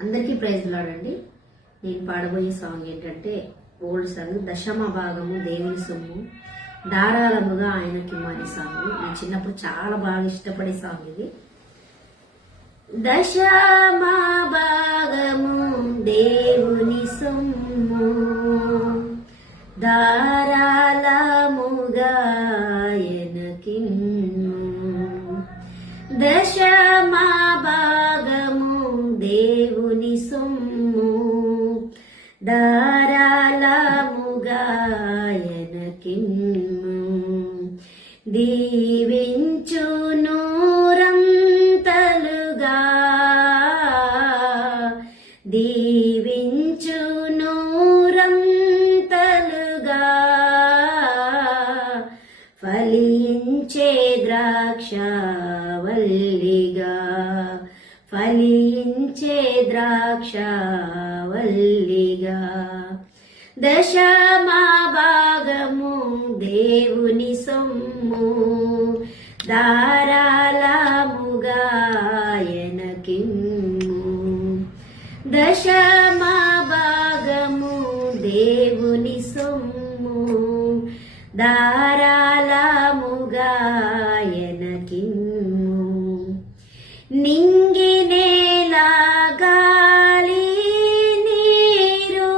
అందరికీ ప్రైజ్ లాడండి. నేను పాడబోయే సాంగ్ ఏంటంటే ఓల్డ్ సాంగ్, దశమ భాగము దేవుని సొమ్ము ధారాళముగా ఆయనకి మాని సాంగ్. నేను చిన్నప్పుడు చాలా బాగా ఇష్టపడే సాంగ్ ఇది. దశమ భాగము దేవుని సొమ్ము ధారాళముగా ఆయనకిమ్ము. దశమ భాగము దేవుని సొమ్ము ధారాళముగా ఆయనకిమ్ము. దీవించు నూరంతలుగా, దీవించు నూరంతలుగా, ఫలించే ద్రాక్షవల్లిగా, ఫలించే ద్రాక్షవల్లిగా. దశమ భాగము దేవుని సొమ్ము ధారాళముగా ఆయనకిమ్ము. దశమ భాగము దేవుని సొమ్ము ధారాళముగా ఆయనకిమ్ము. నింగి నేల గాలి నీరు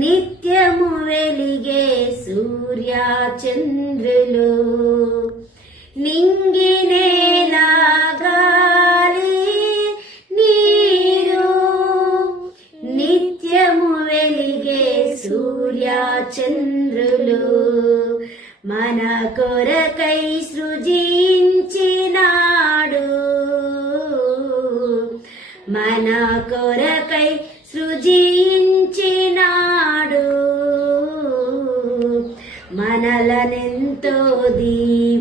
నిత్యము వెలిగే సూర్య చంద్రులు. నింగి నేల గాలి నీరు నిత్యము వెలిగే సూర్య చంద్రులు మన కొరకై సృజించినాడు, మన కొరకై సృజించినాడు. మనలనెంతో దీవించినాడు,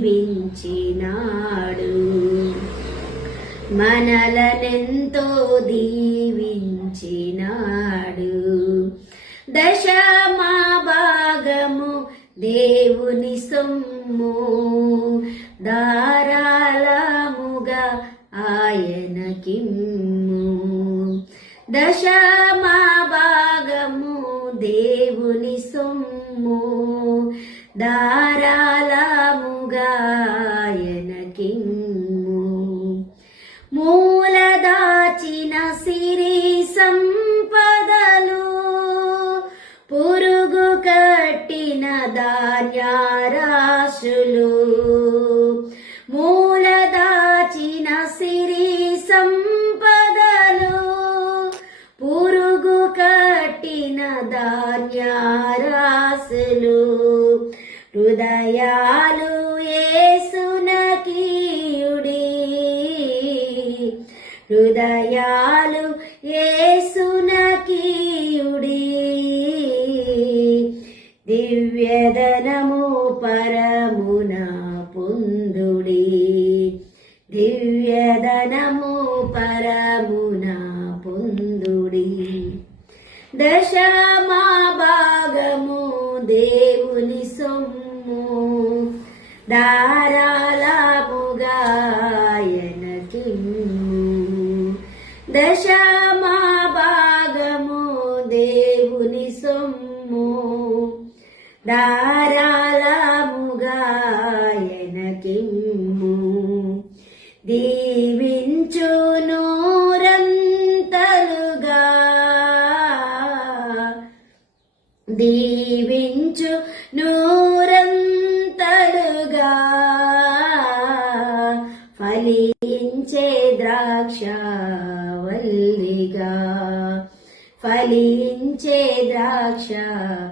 మనలనెంతో దీవించినాడు. దశమ భాగము దేవుని సొమ్ము ధారాళముగా ఆయనకిమ్ము. దశమ భాగము దేవుని సొమ్ము ధారాళముగా ఆయనకిమ్ము. మూలదాచిన సిరి సంపదలు, పురుగు కట్టిన ధాన్యరాశులు. మూలదాచిన సిరి సంపదలు, పురుగు కట్టిన ధాన్యరాశులు. హృదయాలు యేసునకీయుడి, హృదయాలు యేసునకీయుడి. దివ్యధనము పరమున పొందుడి, దివ్యధనము పరమున పొందుడి. దశమ భాగము దేవుని సొమ్ము ధారాళముగా ఆయనకిమ్ము. దశమ భాగము దేవుని సొమ్ము ధారాళముగా ఆయనకిమ్ము. దీవించు నూరంతలుగా, దీవించు నూరంతలుగా, ఫలించే ద్రాక్షవల్లిగా, ఫలించే ద్రాక్షవల్లిగా.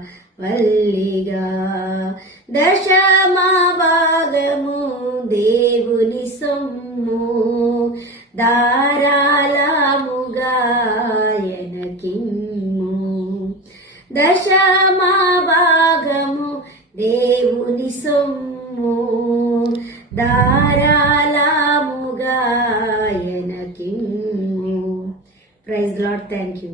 దశమ భాగము దేవుని సొమ్ము ధారాళముగా ఆయనకిమ్ము. దశమ భాగము దేవుని సొమ్ము ధారాళముగా ఆయనకిమ్ము. Praise Lord. Thank you.